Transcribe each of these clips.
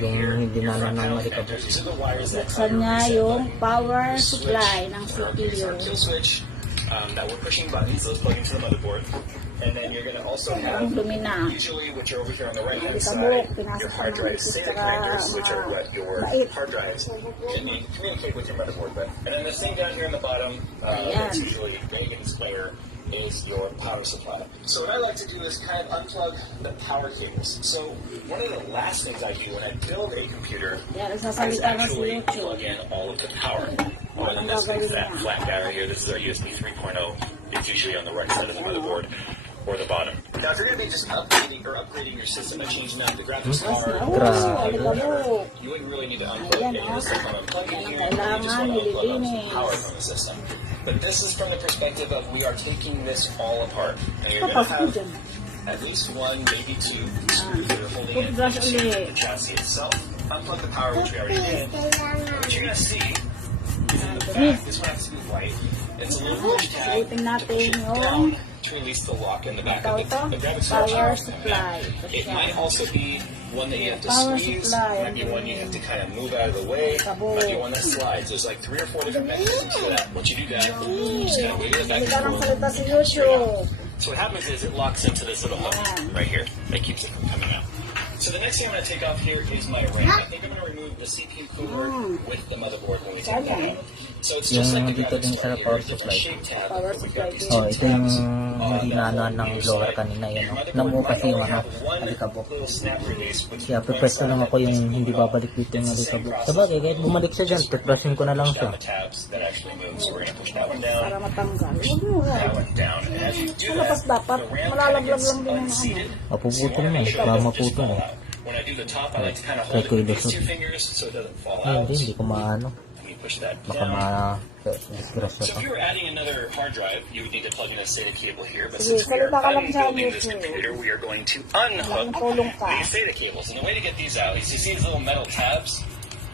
Yung hindi na nangalikabok. Buksan niya yung power supply ng CPU. That we're pushing buttons, those plug into the motherboard. And then you're going to also have, usually what you're over here on the right hand side, your hard drive SATA connectors, which are what your hard drives communicate with your motherboard with. And then this thing down here in the bottom, that's usually a displayer, is your power supply. So what I like to do is kind of unplug the power cables. So one of the last things I do when I build a computer is actually plug in all of the power. In this case, that flat guy right here, this is our USB 3.0. It's usually on the right side of the motherboard or the bottom. Now, if you're going to be just upgrading your system by changing out the graphics card, you wouldn't really need to unplug any of this stuff. Unplug it here, you just want to unplug some power from the system. But this is from the perspective of we are taking this all apart. And you're going to have at least one, maybe two screws that are holding it into the chassis itself. Unplug the power, which we already did. What you're going to see is in the back, this one has to be white. It's a little push tab to push it down to release the lock in the back of the graphics card power supply. It might also be one that you have to squeeze, might be one you have to kind of move out of the way, might be one that slides. There's like 3 or 4 different mechanisms for that. Once you do that, you just kind of wiggle it back and forth. So what happens is it locks into this little hook right here that keeps it from coming out. So the next thing I'm going to take off here is my RAM. I think I'm going to remove the CPU cooler with the motherboard when we take that out. So it's just like the graphics card here, it's a shape tab. Oh, ito yung hindi naanoan ng blower kanina yan. Namuo kasi yung alikabok. Kaya prepres ko lang ako yung hindi babalik dito yung alikabok. Sabagay, kahit bumalik siya dyan, prepresin ko na lang siya. Para matanggal. Malapas dapat, malalaglag lang din yung ano. Mapuputo naman, baka maputo na. When I do the top, I like to kind of hold it with these 2 fingers so it doesn't fall out. Hindi ko maano. Push that Baka so if you were adding another hard drive, you would need to plug in a SATA cable here. But since we are building this computer, we are going to unhook these SATA cables. And the way to get these out is you see these little metal tabs.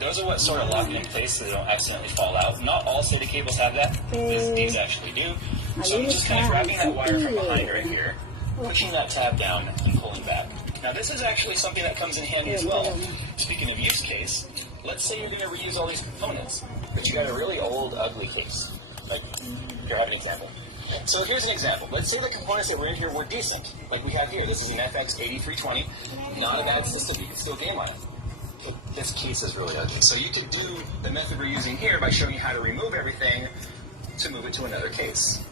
Those are what sort of lock it in place so they don't accidentally fall out. Not all SATA cables have that. These actually do. So I'm just kind of grabbing that wire from behind right here, pushing that tab down and pulling back. Now this is actually something that comes in handy as well. Speaking of use case, let's say you're going to reuse all these components, but you got a really old, ugly case. Like, here, I have an example. So here's an example. Let's say the components that were in here were decent, like we have here. This is an FX8320, not a bad system. You can still game on it. But this case is really ugly. So you could do the method we're using here by showing you how to remove everything to move it to another case.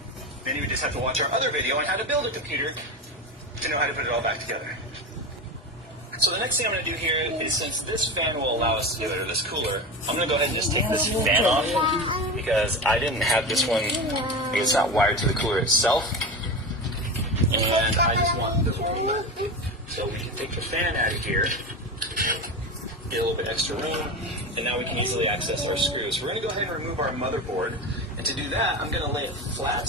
Then you would just have to watch our other video on how to build a computer to know how to put it all back together. So the next thing I'm going to do here is, since this fan will allow us to do it, or this cooler, I'm going to go ahead and just take this fan off because I didn't have this one, it's not wired to the cooler itself. And I just want this one. So we can take the fan out of here, get a little bit extra room, and now we can easily access our screws. We're going to go ahead and remove our motherboard. And to do that, I'm going to lay it flat.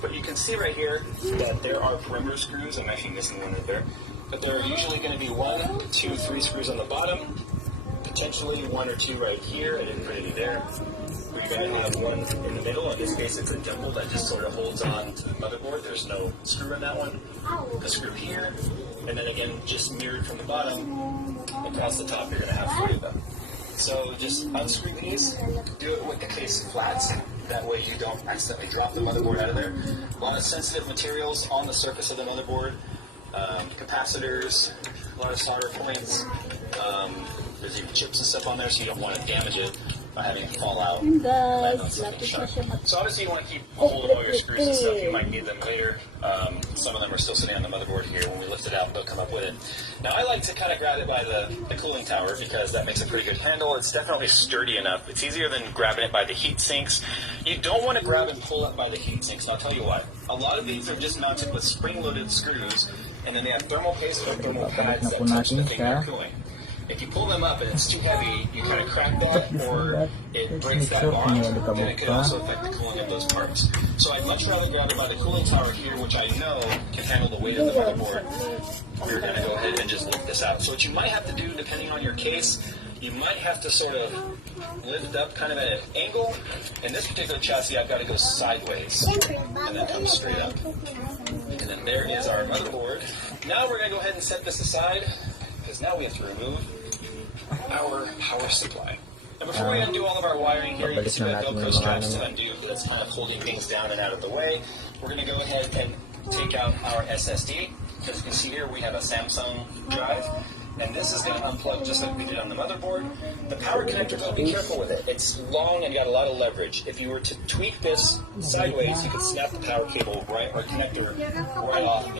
But you can see right here that there are perimeter screws. I'm actually missing one right there. But there are usually going to be 1, 2, 3 screws on the bottom, potentially 1 or 2 right here. I didn't put any there. We're going to have one in the middle. In this case, it's a dimple that just sort of holds on to the motherboard. There's no screw in that one. A screw here, and then again, just mirrored from the bottom across the top, you're going to have 3 of them. So just unscrew these, do it with the case flat. That way you don't accidentally drop the motherboard out of there. A lot of sensitive materials on the surface of the motherboard. Capacitors, a lot of solder points. There's even chips and stuff on there, so you don't want to damage it by having it fall out. So obviously you want to keep a hold of all your screws and stuff. You might need them later. Some of them are still sitting on the motherboard here. When we lift it out, they'll come up with it. Now I like to kind of grab it by the cooling tower because that makes a pretty good handle. It's definitely sturdy enough. It's easier than grabbing it by the heat sinks. You don't want to grab and pull up by the heat sinks, and I'll tell you why. A lot of these are just mounted with spring-loaded screws, and then they have thermal paste or thermal pads that touch the thing they're cooling. If you pull them up and it's too heavy, you kind of crack that, or it breaks that bond, and it can also affect the cooling of those parts. So I'd much rather grab it by the cooling tower here, which I know can handle the weight of the motherboard. We're going to go ahead and just lift this out. So what you might have to do, depending on your case, you might have to sort of lift up kind of at an angle. In this particular chassis, I've got to go sideways and then come straight up. And then there is our motherboard. Now we're going to go ahead and set this aside, because now we have to remove our power supply. And before we undo all of our wiring here, you can see that Velcro straps to undo that's kind of holding things down and out of the way. We're going to go ahead and take out our SSD. As you can see here, we have a Samsung drive. And this is going to unplug just like we did on the motherboard. The power connector, though, be careful with it. It's long and got a lot of leverage. If you were to tweak this sideways, you could snap the power cable right or connector right off.